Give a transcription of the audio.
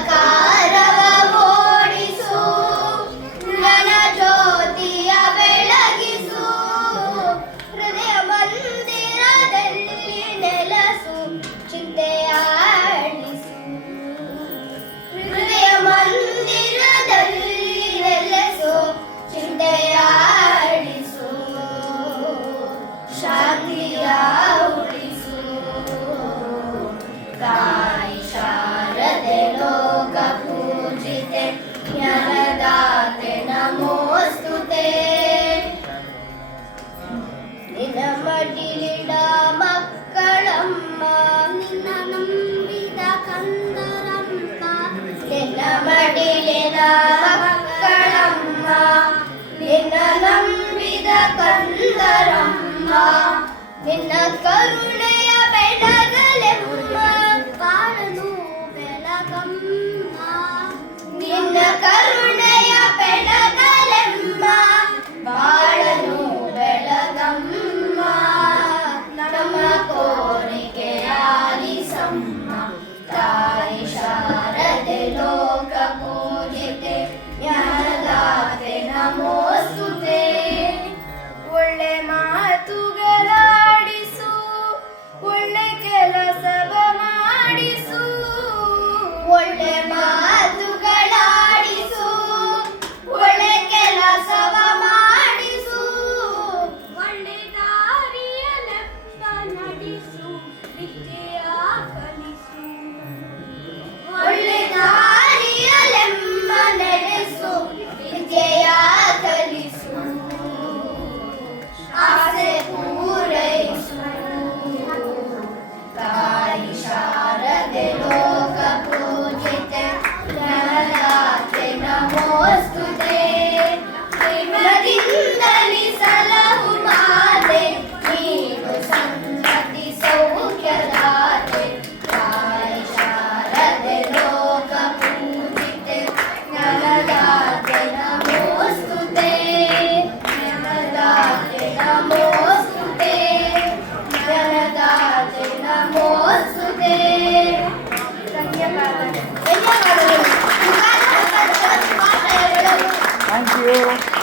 ಅಂಧಕಾರವ ಓಡಿಸು, ಜ್ಞಾನ ಜ್ಯೋತಿಯ ಬೆಳಗಿಸು, ಹೃದಯ ಮಂದಿರದಲ್ಲಿ ನೆಲಸು, ಚಿಂತೆಯ ಅಳಿಸು. ಹೃದಯ ಮಂದಿರದಲ್ಲಿ ನೆಲೆಸು, ಚಿಂತೆಯ ಅಳಿಸು, ಶಾಂತಿಯ ಉಳಿಸು. ತಾಯಿ ಶಾರದೆ ಲೋಕ ಪೂಜಿತೆ, ಜ್ಞಾನದಾತೆ ನಮೋಸ್ತುತೆ. ನಿನ್ನ ಮಡಿಲಿಡ ಮಕ್ಕಳಮ್ಮ, ನಿನ್ನ ನಂಬಿದ ಕಂದರಮ್ಮ. ನಿನ್ನ ಮಡಿಲಿನ ಮಕ್ಕಳಮ್ಮ, ನಿನ್ನ ನಂಬಿದ ಕಂದರಮ್ಮ. ನಿನ್ನ ಕರುಣೆಯ ಬೆಳಗಲೆಮ್ಮ, ಬಾಳನು ಬೆಳಗಮ್ಮ. ನಿನ್ನ ಕರುಣೆಯ ಬೆಳಗಲೆಮ್ಮ, ಬಾಳನು ಬೆಳಗಮ್ಮ. ನಮ್ಮ ಕೋರಿಕೆ ಆಲಿಸಮ್ಮ, ತಾಯಿ ಶಾರದೆ ಲೋಕ ಪೂಜಿತೆ, ಜ್ಞಾನದಾತೆ ನಮೋಸ್ತುತೆ. ಒಳ್ಳೆ ಮಾತುಗಳಾಡಿಸು, ಒಳ್ಳೆ ಕೆಲಸವ ಮಾಡಿಸು. ಒಳ್ಳೆ ಮಾತುಗಳಾಡಿಸು, ಒಳ್ಳೆ ಕೆಲಸವ ಮಾಡಿಸು. ಒಳ್ಳೆ ದಾರಿಯಲೆಂಬ ನಡೆಸು, ವಿದ್ಯೆಯ ಕಲಿಸು. ಒಳ್ಳೆ ದಾರಿಯಲೆಂಬ ನಡೆಸು, ವಿದ್ಯೆಯ ಕಲಿಸು. ಆಸೆ ಪೂರೈಸು, ತಾಯಿ ಶಾರದೆ ಲೋಕ ಪೂಜಿತೆ, ಜ್ಞಾನದಾತೆ ನಮೋಸ್ತುತೆ. ಪ್ರೇಮದಿಂದಲಿ ಸಲಹು ಮಾತೆ, ನೀನು ಸಂತತಿ ಸೌಖ್ಯದಾತೆ. ತಾಯಿ ಶಾರದೆ ಲೋಕ ಪೂಜಿತೆ, ಜ್ಞಾನದಾತೆ ನಮೋಸ್ತುತೆ. ಜ್ಞಾನದಾತೆ ನಮೋಸ್ತುತೆ, ಜ್ಞಾನದಾತೆ ನಮೋಸ್ತುತೆ. ಧನ್ಯವಾದಗಳು. Thank you.